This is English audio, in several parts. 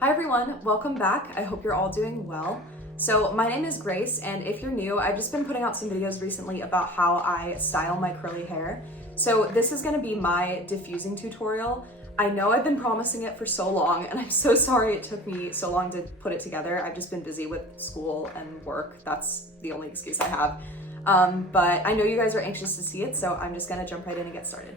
Hi everyone, welcome back. I hope you're all doing well. So my name is Grace, and if you're new, I've just been putting out some videos recently about how I style my curly hair. So this is gonna be my diffusing tutorial. I know I've been promising it for so long, and I'm so sorry it took me so long to put it together. I've just been busy with school and work. That's the only excuse I have. But I know you guys are anxious to see it, so I'm just gonna jump right in and get started.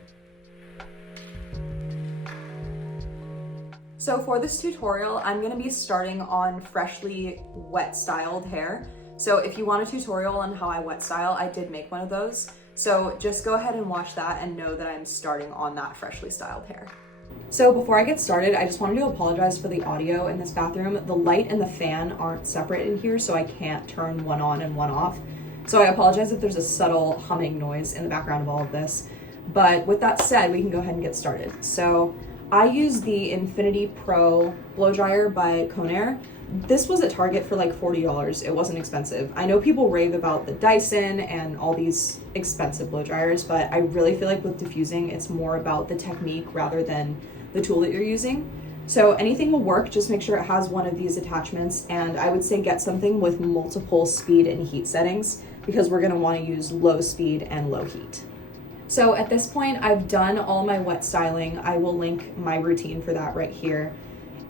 So for this tutorial, I'm gonna be starting on freshly wet styled hair. So if you want a tutorial on how I wet style, I did make one of those. So just go ahead and watch that and know that I'm starting on that freshly styled hair. So before I get started, I just wanted to apologize for the audio in this bathroom. The light and the fan aren't separate in here, so I can't turn one on and one off. So I apologize if there's a subtle humming noise in the background of all of this. But with that said, we can go ahead and get started. So I use the Infinity Pro blow dryer by Conair. This was at Target for like $40. It wasn't expensive. I know people rave about the Dyson and all these expensive blow dryers, but I really feel like with diffusing, it's more about the technique rather than the tool that you're using. So anything will work, just make sure it has one of these attachments, and I would say get something with multiple speed and heat settings because we're gonna wanna use low speed and low heat. So at this point, I've done all my wet styling. I will link my routine for that right here.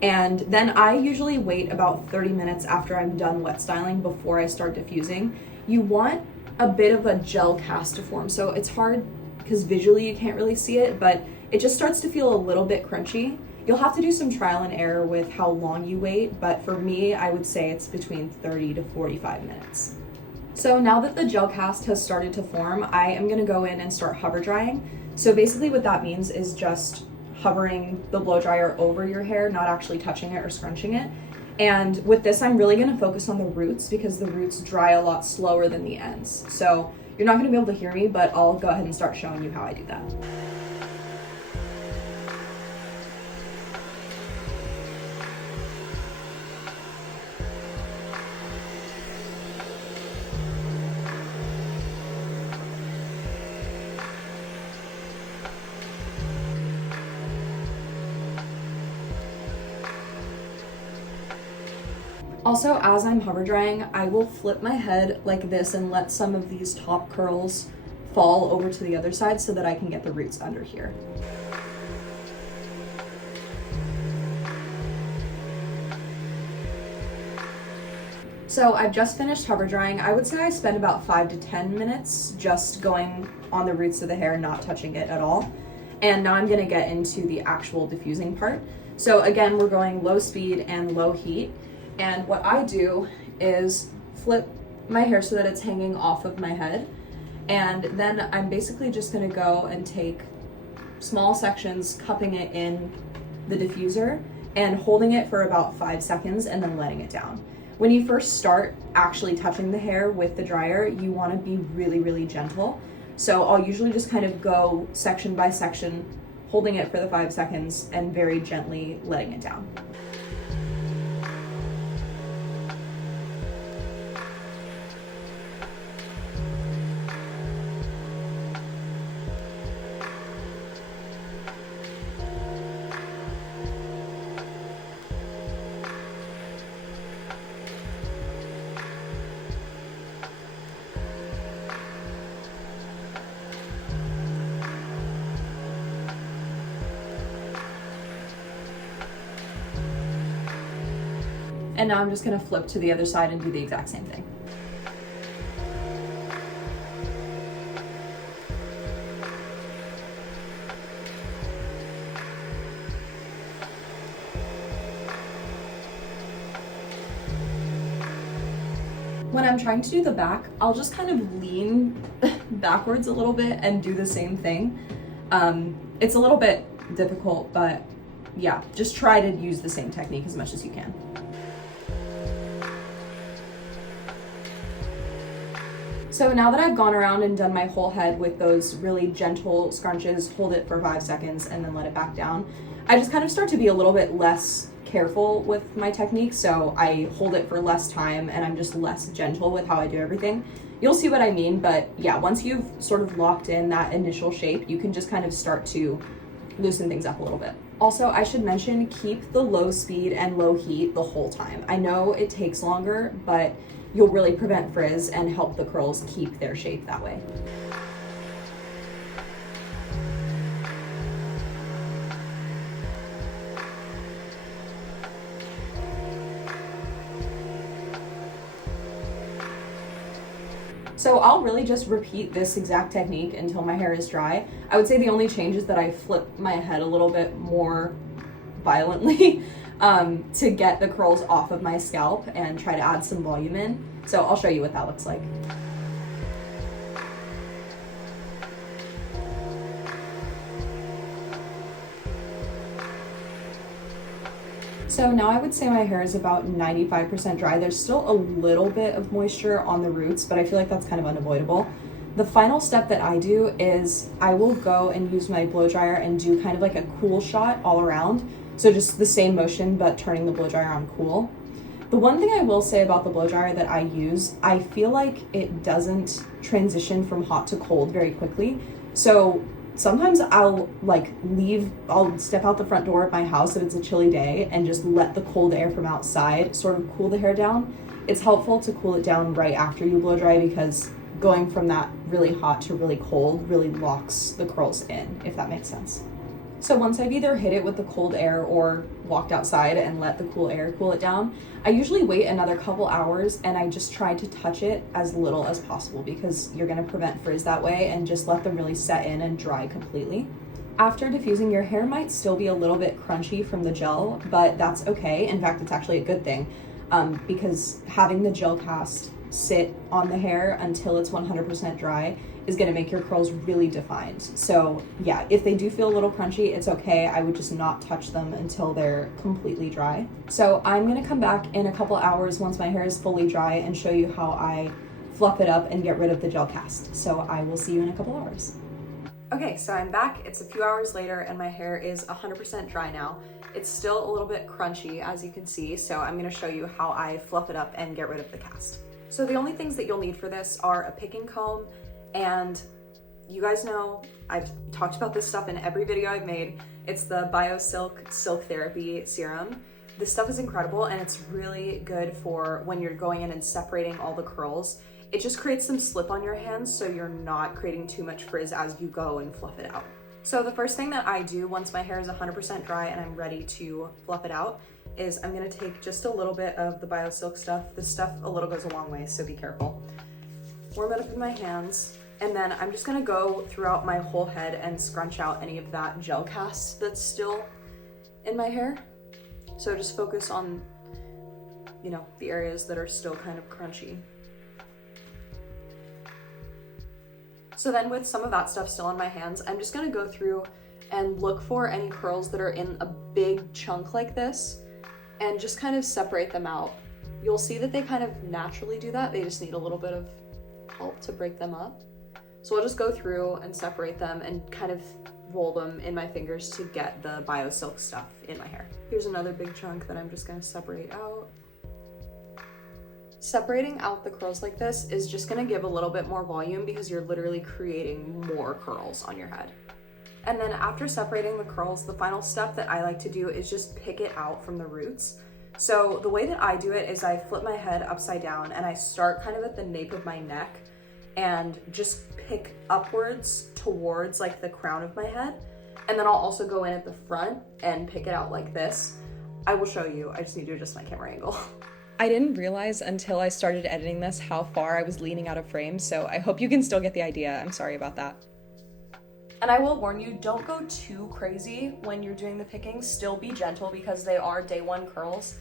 And then I usually wait about 30 minutes after I'm done wet styling before I start diffusing. You want a bit of a gel cast to form. So it's hard because visually you can't really see it, but it just starts to feel a little bit crunchy. You'll have to do some trial and error with how long you wait, but for me, I would say it's between 30 to 45 minutes. So now that the gel cast has started to form, I am gonna go in and start hover drying. So basically what that means is just hovering the blow dryer over your hair, not actually touching it or scrunching it. And with this, I'm really gonna focus on the roots because the roots dry a lot slower than the ends. So you're not gonna be able to hear me, but I'll go ahead and start showing you how I do that. Also, as I'm hover drying, I will flip my head like this and let some of these top curls fall over to the other side so that I can get the roots under here. So I've just finished hover drying. I would say I spent about 5 to 10 minutes just going on the roots of the hair, not touching it at all. And now I'm gonna get into the actual diffusing part. So again, we're going low speed and low heat. And what I do is flip my hair so that it's hanging off of my head. And then I'm basically just gonna go and take small sections, cupping it in the diffuser and holding it for about 5 seconds and then letting it down. When you first start actually touching the hair with the dryer, you wanna be really, really gentle. So I'll usually just kind of go section by section, holding it for the 5 seconds and very gently letting it down. And now I'm just gonna flip to the other side and do the exact same thing. When I'm trying to do the back, I'll just kind of lean backwards a little bit and do the same thing. It's a little bit difficult, but yeah, just try to use the same technique as much as you can. So now that I've gone around and done my whole head with those really gentle scrunches, hold it for 5 seconds and then let it back down, I just kind of start to be a little bit less careful with my technique. So I hold it for less time and I'm just less gentle with how I do everything. You'll see what I mean, but yeah, once you've sort of locked in that initial shape, you can just kind of start to loosen things up a little bit. Also, I should mention, keep the low speed and low heat the whole time. I know it takes longer, but you'll really prevent frizz and help the curls keep their shape that way. So I'll really just repeat this exact technique until my hair is dry. I would say the only change is that I flip my head a little bit more violently to get the curls off of my scalp and try to add some volume in. So I'll show you what that looks like. So now I would say my hair is about 95% dry. There's still a little bit of moisture on the roots, but I feel like that's kind of unavoidable. The final step that I do is I will go and use my blow dryer and do kind of like a cool shot all around. So just the same motion, but turning the blow dryer on cool. The one thing I will say about the blow dryer that I use, I feel like it doesn't transition from hot to cold very quickly. So sometimes I'll step out the front door of my house if it's a chilly day and just let the cold air from outside sort of cool the hair down. It's helpful to cool it down right after you blow dry because going from that really hot to really cold really locks the curls in, if that makes sense. So once I've either hit it with the cold air or walked outside and let the cool air cool it down, I usually wait another couple hours and I just try to touch it as little as possible because you're gonna prevent frizz that way, and just let them really set in and dry completely. After diffusing, your hair might still be a little bit crunchy from the gel, but that's okay. In fact, it's actually a good thing because having the gel cast sit on the hair until it's 100% dry is going to make your curls really defined. So yeah, if they do feel a little crunchy, it's okay. I would just not touch them until they're completely dry. So I'm going to come back in a couple hours once my hair is fully dry and show you how I fluff it up and get rid of the gel cast. So I will see you in a couple hours. Okay, so I'm back. It's a few hours later and my hair is 100% dry now. It's still a little bit crunchy, as you can see, so I'm going to show you how I fluff it up and get rid of the cast. So the only things that you'll need for this are a picking comb, and you guys know I've talked about this stuff in every video I've made. It's the BioSilk Silk Therapy Serum. This stuff is incredible and it's really good for when you're going in and separating all the curls. It just creates some slip on your hands so you're not creating too much frizz as you go and fluff it out. So the first thing that I do once my hair is 100% dry and I'm ready to fluff it out is I'm gonna take just a little bit of the BioSilk stuff. This stuff a little goes a long way, so be careful. Warm it up in my hands, and then I'm just gonna go throughout my whole head and scrunch out any of that gel cast that's still in my hair. So just focus on, you know, the areas that are still kind of crunchy. So then with some of that stuff still on my hands, I'm just gonna go through and look for any curls that are in a big chunk like this and just kind of separate them out. You'll see that they kind of naturally do that. They just need a little bit of help to break them up. So I'll just go through and separate them and kind of roll them in my fingers to get the BioSilk stuff in my hair. Here's another big chunk that I'm just gonna separate out. Separating out the curls like this is just gonna give a little bit more volume because you're literally creating more curls on your head. And then after separating the curls, the final step that I like to do is just pick it out from the roots. So the way that I do it is I flip my head upside down and I start kind of at the nape of my neck and just pick upwards towards like the crown of my head. And then I'll also go in at the front and pick it out like this. I will show you, I just need to adjust my camera angle. I didn't realize until I started editing this how far I was leaning out of frame, so I hope you can still get the idea. I'm sorry about that. And I will warn you, don't go too crazy when you're doing the picking. Still be gentle because they are day one curls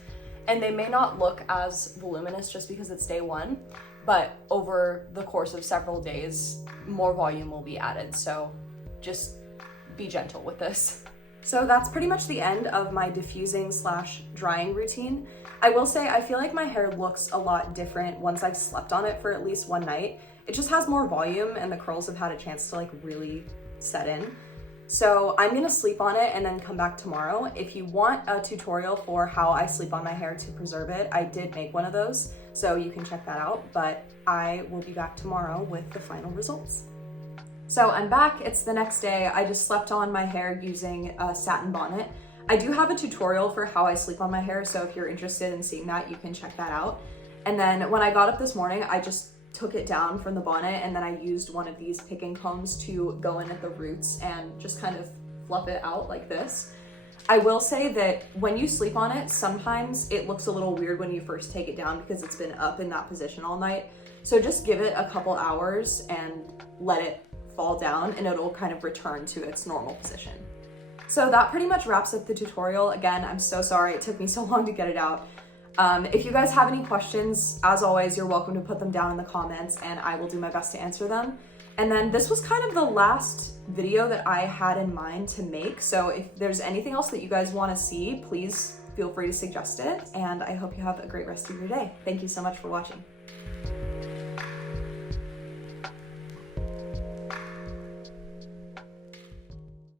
and they may not look as voluminous just because it's day one, but over the course of several days, more volume will be added. So just be gentle with this. So that's pretty much the end of my diffusing / drying routine. I will say, I feel like my hair looks a lot different once I've slept on it for at least one night. It just has more volume and the curls have had a chance to like really set in. So I'm gonna sleep on it and then come back tomorrow. If you want a tutorial for how I sleep on my hair to preserve it, I did make one of those, so you can check that out, but I will be back tomorrow with the final results. So I'm back, it's the next day. I just slept on my hair using a satin bonnet. I do have a tutorial for how I sleep on my hair, so if you're interested in seeing that, you can check that out. And then when I got up this morning, I just took it down from the bonnet, and then I used one of these picking combs to go in at the roots and just kind of fluff it out like this. I will say that when you sleep on it, sometimes it looks a little weird when you first take it down because it's been up in that position all night. So just give it a couple hours and let it fall down, and it'll kind of return to its normal position. So that pretty much wraps up the tutorial. Again, I'm so sorry it took me so long to get it out. If you guys have any questions, as always, you're welcome to put them down in the comments and I will do my best to answer them. And then this was kind of the last video that I had in mind to make. So if there's anything else that you guys want to see, please feel free to suggest it. And I hope you have a great rest of your day. Thank you so much for watching.